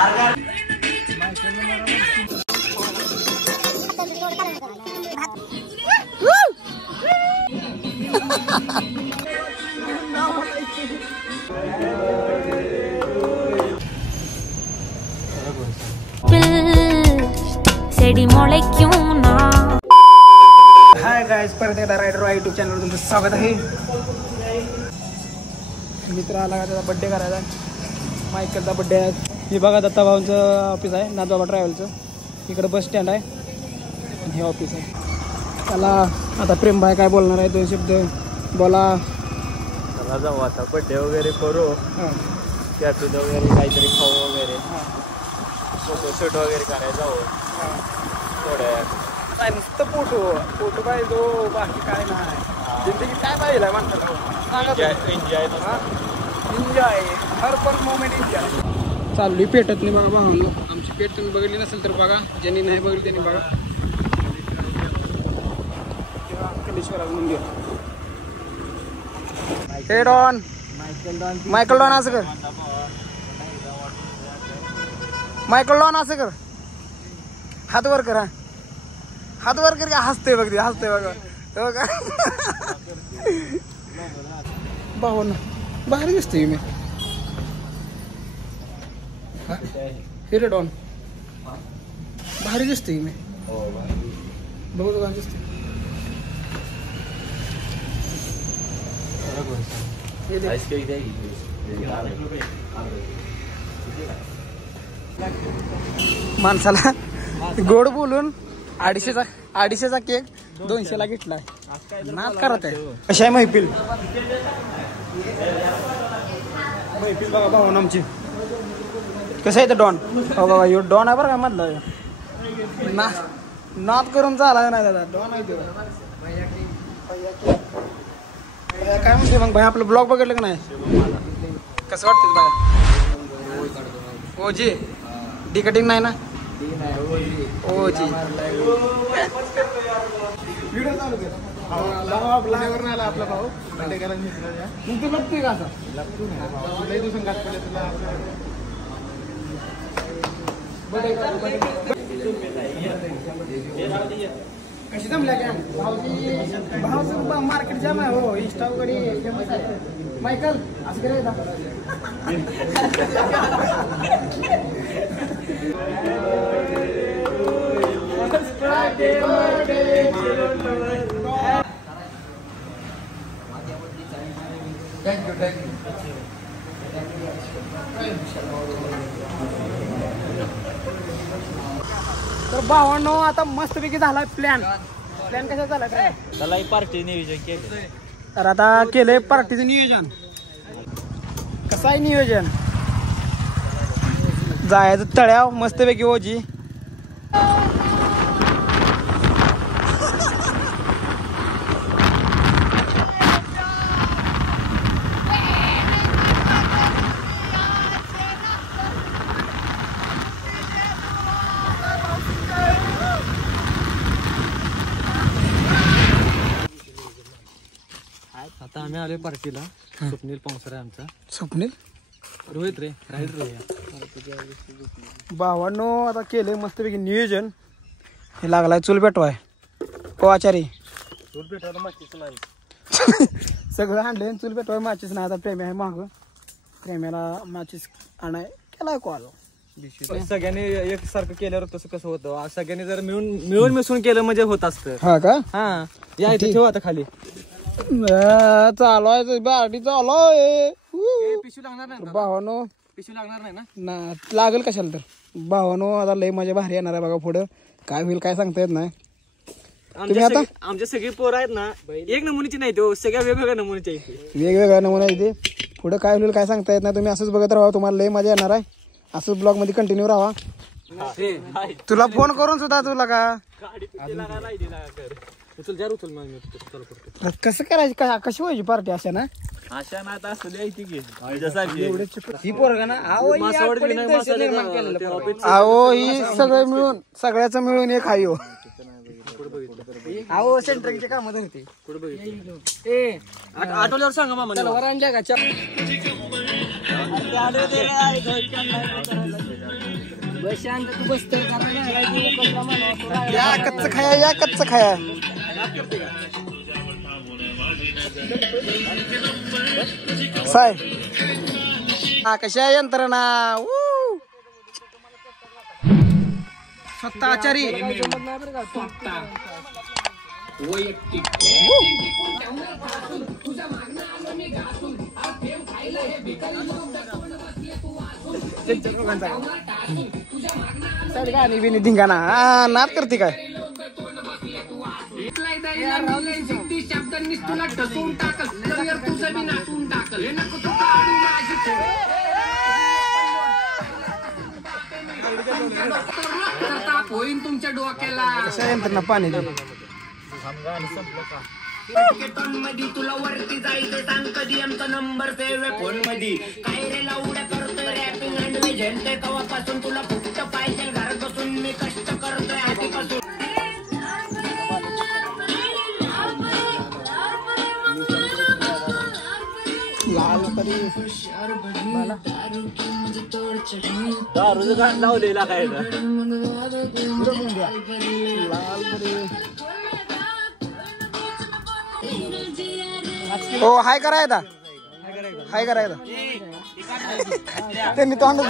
Hi guys, परत एकदा rider YouTube चॅनलवर तुमचं स्वागत आहे. मित्र आला का त्याचा बड्डे करायचा. मायकलचा बड्डे आहे. हे बघा दत्ता भाऊंचं ऑफिस आहे, नाथबाबा ट्रॅव्हलचं. इकडे बस स्टँड आहे आणि हे ऑफिस आहे. त्याला आता प्रेमभाई काय बोलणार आहे, 2 शब्द बोला. चला जाऊ आता बड्डे वगैरे करू, कॅफेत वगैरे काहीतरी खाऊ वगैरे, फोटोशूट वगैरे करायला जाऊ थोड्या. काय नुसतं फोटो पाहिजे, बाकी काय नाही. जिंदगी काय पाहिजे माणसाला, एन्जॉय हर पण मोमेंट एन्जॉय. चालली पेटत नाही बघा भावांनो. आमची पेट तुम्ही बघितली नसेल तर बघा, ज्यांनी नाही बघितली त्यांनी बघा. कलेश्वराचं मंदिर. हे डॉन मायकल डॉन असं कर, मायकल डॉन असं कर, हात वर कर. हात वर कर. हसते बघ, हसते बघा बघा. भाऊ बाहेर दिसते मी. हिरे डॉन भारी दिसते मी. बघू का दिसते. माणसाला गोड बोलून 250चा केक 200ला घेतलाय. नाच करत आहे. कशी आहे मैफिल बघा भाऊ आमची. कसं आहे ते डॉन. हो बाबा, यो डॉन आहे बरं का मधला. नाच करून चालाय नाही दादा, डॉन आहे ते. काय म्हणते मग भाई, आपलं ब्लॉग बघितलं का नाही? कसं वाटतं बाय? हो जी, डी कटिंग नाही ना? ओ जी व्हिडिओ चालू कर. आपला भाऊ बड्डे करायला मित्र तू बघतोय का? असं लई दिवसांनी तुला कशी जमल्या काय भाऊ? मार्केट जाम आहे हो. इंस्टा वगैरे फेमस आहे. मायकल असं करायचं. थँक्यू. तर भावांनो, आता मस्तपैकी झाला प्लॅन कसा झाला काय? त्याला पार्टी नियोजन केलं. तर आता केलंय पार्टीचं नियोजन. कसं आहे नियोजन? जायचं तळ्याव मस्तपैकी ओजी. आता आम्ही आलोय पार्टीला. स्वप्नील पावसर आहे आमचा. स्वप्नील रोहित रे रायडर. भावांनो, आता केलंय मस्तपैकी नियोजन. हे लागलाय चूल पेटवाय. हो आचारी, चूल पेटवायला माचीस नाही. सगळं आणलंय. चूल पेटवाय माचीस नाही. आता प्रेमी आहे माग. प्रेमीला माचीस आणाय केलाय कॉल. सगळ्यांनी एकसारखं केल्यावर तसं कसं होतं? सगळ्यांनी जर मिळून मिसळून केलं म्हणजे होत असतं. हा का? हा, या इथे ठेवा आता खाली. चालू बार्टी चालू. पिशू लागणार नाही भावानो, पिशू लागणार नाही ना? लागेल कशाला तर. भावानो, आता लय माझ्या भारी येणार आहे बघा. पुढं काय होईल काय सांगता येत नाही. आमच्या सगळी पोरं आहेत ना, एक नमुनीची नाही तो, सगळ्या वेगवेगळ्या नमुनीच्या वेगवेगळ्या नमुने इथे. पुढं काय होईल काय सांगता येत नाही. तुम्ही असंच बघत राहा, तुम्हाला लय मजा येणार आहे. असंच ब्लॉग मध्ये कंटिन्यू राहा. तुला फोन करून सुद्धा तुला का कसं करायचं? कशी व्हायची पार्टी अशा ना? अशा ना आता ही पोरगा ना, अहो ही सगळं मिळून, सगळ्याचं मिळून एक हाय. अहो सेंटरिंगचे काम होते. आठवल्यावर सांगा मामा. वर आणल्या का? या कच्च खाया या कच्च खाया साय हा कशा यंत्रणा स्वतः आचारी गाणी बिनी धिंगाणा नाद करते काय होईन तुमच्या डोक्याला कशा यंत्रणा पाणी मध्ये तुला वरती जायचं सांग कधी आमचा नंबर सेव्ह फोन मध्ये काय रे लावड्या करतोय रॅपिंग अँड झेंडते कवापासून तुला फुकट पाहिजे घरात बसून मी कष्ट करतोय आधीपासून दारू लावलेला काय हो हाय करायचा हाय करायचा त्यांनी तोंड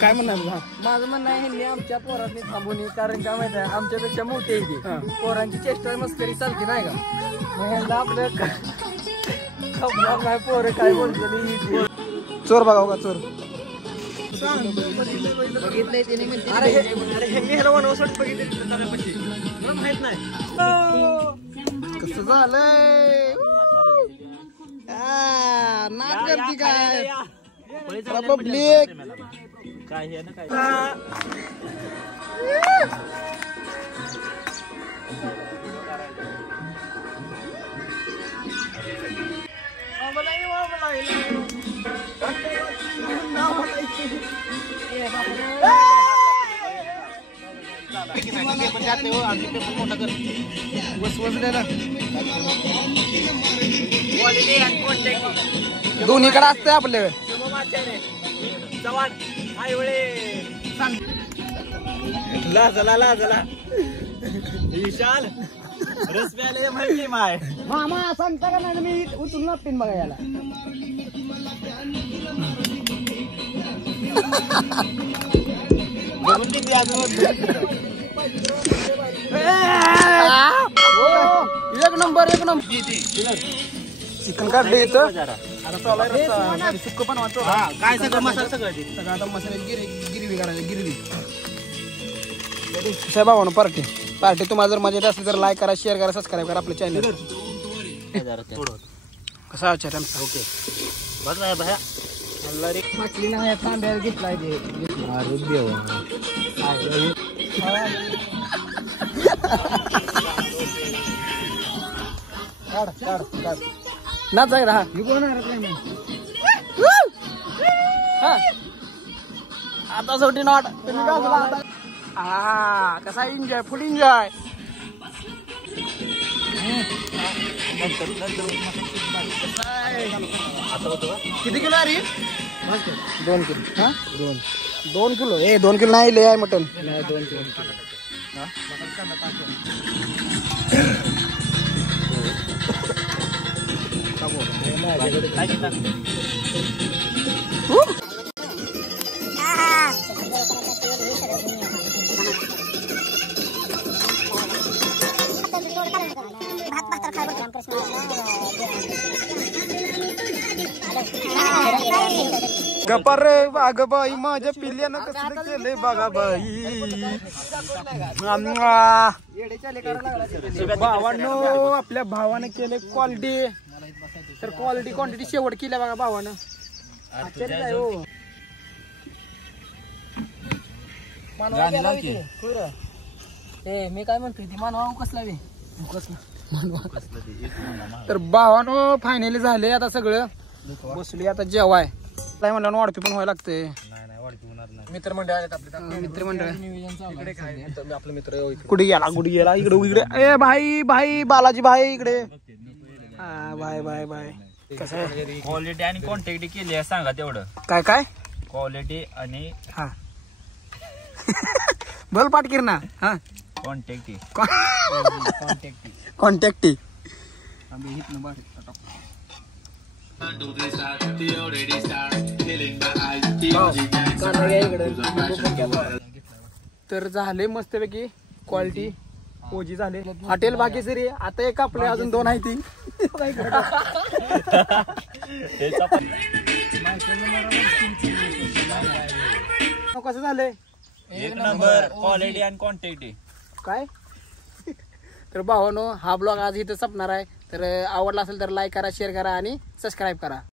काय म्हणणार माझं म्हणणं आहे ह्यांनी आमच्या पोरांनी थांबवणे कारण काय माहिती आहे आमच्यापेक्षा मोठे आहे ते पोरांची चेष्टा मस्करी चालते नाही का मग ह्यांना आपलं खपणार नाही पोरं काय बोलते चोर बघा का चोर बघितलंय त्याने म्हणते माहित नाही कसं झालंय नाच करते काय पब्लिक काय हे ना काय दोन्हीकडे असते आपले लाजला विशाल रस प्यायला माहिती माय मामा सांगता का नाही मी उचलून लागतील बघा याला एक नंबर चिकन काढले इथं सुक्क पण वाटतो काय सगळं मसाला सगळं आता मसाल्याची गिरवी काढायची गिरवी साहेबांनो पार्टी तुम्हाला जर मजा येत असेल तर लाईक करा शेअर करा सबस्क्राईब करा आपलं चॅनल कसा आचार ओके बघ ना भया म्हटली नाही तांब्याला घेतलाय ते ना जाय राहा आता शेवटी नॉट कसा एन्जॉय फुल एन्जॉय किती किलो आहे रे 2 किलो हा 2 किलो 2 किलो नाही लय आहे मटन नाही 2 किलो गपर बाग बाई माझ्या पिल्ल्यानं कसं केलंय बघा बाई भावानं आपल्या भावानं केले क्वालिटी तर क्वांटिटी शेवट केल्या बघा भावानं हो मी काय म्हणतोय ती मानवा कसला तर भावानं फायनली झाले आता सगळं बसली आता जेवाय काय म्हणलं वाढपी पण व्हायला लागते मित्रमंडळ आहेत आपले मित्रमंडळ आपलं मित्र कुठे गेला इकडे ए भाई बालाजी भाई इकडे हा बाय बाय बाय कसं आहे क्वालिटी आणि क्वांटिटी केली आहे सांगा तेवढं. काय काय क्वालिटी आणि हा बोल पाठ किरणा हा क्वांटिटी. कॉन्टॅक्टी तर झाले मस्तपैकी क्वालिटी ओजी झाले. हॉटेल भाग्यश्री आता एक आपले अजून 2 आहे ती. कसं झालंय एक नंबर क्वालिटी आणि क्वांटिटी. काय तर भावानो हा ब्लॉग आज इथं संपणार आहे. तर आवडला असेल तर लाईक करा, शेअर करा आणि सबस्क्राईब करा.